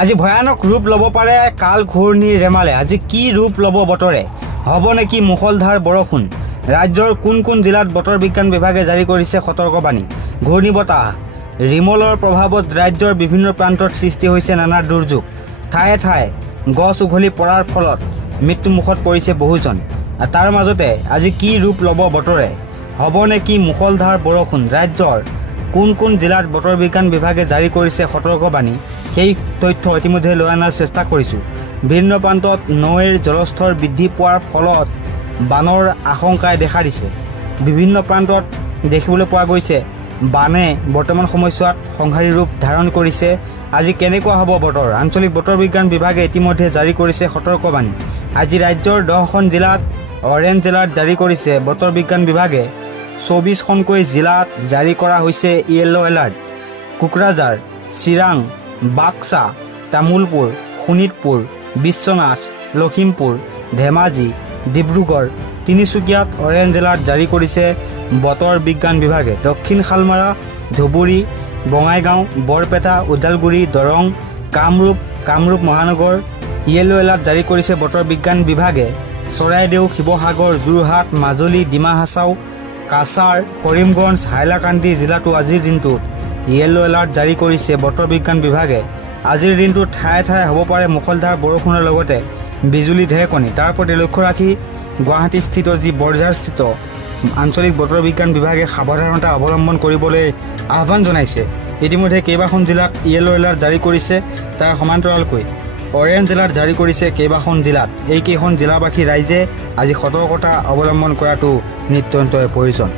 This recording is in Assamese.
আজি ভয়ানক ৰূপ ল'ব পাৰে কাল ঘূৰ্ণীৰ ৰেমালে। আজি কি ৰূপ ল'ব বতৰে? হ'ব নেকি মুষলধাৰ বৰষুণ? ৰাজ্যৰ কোন কোন জিলাত বতৰ বিজ্ঞান বিভাগে জাৰি কৰিছে সতৰ্কবাণী। ঘূৰ্ণী বতাহ ৰিমলৰ প্ৰভাৱত ৰাজ্যৰ বিভিন্ন প্ৰান্তত সৃষ্টি হৈছে নানা দুৰ্যোগ। ঠায়ে ঠায়ে গছ উঘলি পৰাৰ ফলত মৃত্যুমুখত পৰিছে বহুজন। তাৰ মাজতে আজি কি ৰূপ ল'ব বতৰে? হ'ব নেকি মুষলধাৰ বৰষুণ? ৰাজ্যৰ কোন কোন জিলাত বতৰ বিজ্ঞান বিভাগে জাৰি কৰিছে সতৰ্কবাণী, সেই তথ্য ইতিমধ্যে লৈ অনাৰ চেষ্টা কৰিছোঁ। বিভিন্ন প্ৰান্তত নৈৰ জলস্তৰ বৃদ্ধি পোৱাৰ ফলত বানৰ আশংকাই দেখা দিছে। বিভিন্ন প্ৰান্তত দেখিবলৈ পোৱা গৈছে বানে বৰ্তমান সময়ছোৱাত সংহাৰী ৰূপ ধাৰণ কৰিছে। আজি কেনেকুৱা হ'ব বতৰ? আঞ্চলিক বতৰ বিজ্ঞান বিভাগে ইতিমধ্যে জাৰি কৰিছে সতৰ্কবাণী। আজি ৰাজ্যৰ 10খন জিলাত অৰেঞ্জ এলাৰ্ট জাৰি কৰিছে বতৰ বিজ্ঞান বিভাগে। 24খনকৈ জিলাত জাৰি কৰা হৈছে য়েল্লো এলাৰ্ট। কোকৰাঝাৰ, চিৰাং, বাক্সা, তামুলপুৰ, শোণিতপুৰ, বিশ্বনাথ, লখিমপুৰ, ধেমাজি, ডিব্ৰুগড়, তিনিচুকীয়াত অৰেঞ্জ এলাৰ্ট জাৰি কৰিছে বতৰ বিজ্ঞান বিভাগে। দক্ষিণ শালমাৰা, ধুবুৰী, বঙাইগাঁও, বৰপেটা, ওদালগুৰি, দৰং, কামৰূপ মহানগৰ য়েল্লো এলাৰ্ট জাৰি কৰিছে বতৰ বিজ্ঞান বিভাগে। চৰাইদেউ, শিৱসাগৰ, যোৰহাট, মাজুলী, ডিমা হাছাও, কাছাৰ, কৰিমগঞ্জ, হাইলাকান্দি জিলাতো আজিৰ দিনটোত য়েল্লো এলাৰ্ট জাৰি কৰিছে বতৰ বিজ্ঞান বিভাগে। আজিৰ দিনটোত ঠায়ে ঠায়ে হ'ব পাৰে মুষলধাৰ বৰষুণৰ লগতে বিজুলী ঢেৰেকণি। তাৰ প্ৰতি লক্ষ্য ৰাখি গুৱাহাটীস্থিত যি বৰঝাৰস্থিত আঞ্চলিক বতৰ বিজ্ঞান বিভাগে সাৱধানতা অৱলম্বন কৰিবলৈ আহ্বান জনাইছে। ইতিমধ্যে কেইবাখন জিলাক য়েল্লো এলাৰ্ট জাৰি কৰিছে। তাৰ সমান্তৰালকৈ অৰেঞ্জ এলাৰ্ট জাৰি কৰিছে কেইবাখন জিলাত। এইকেইখন জিলাবাসী ৰাইজে আজি সতৰ্কতা অৱলম্বন কৰাটো নিতান্তই প্ৰয়োজন।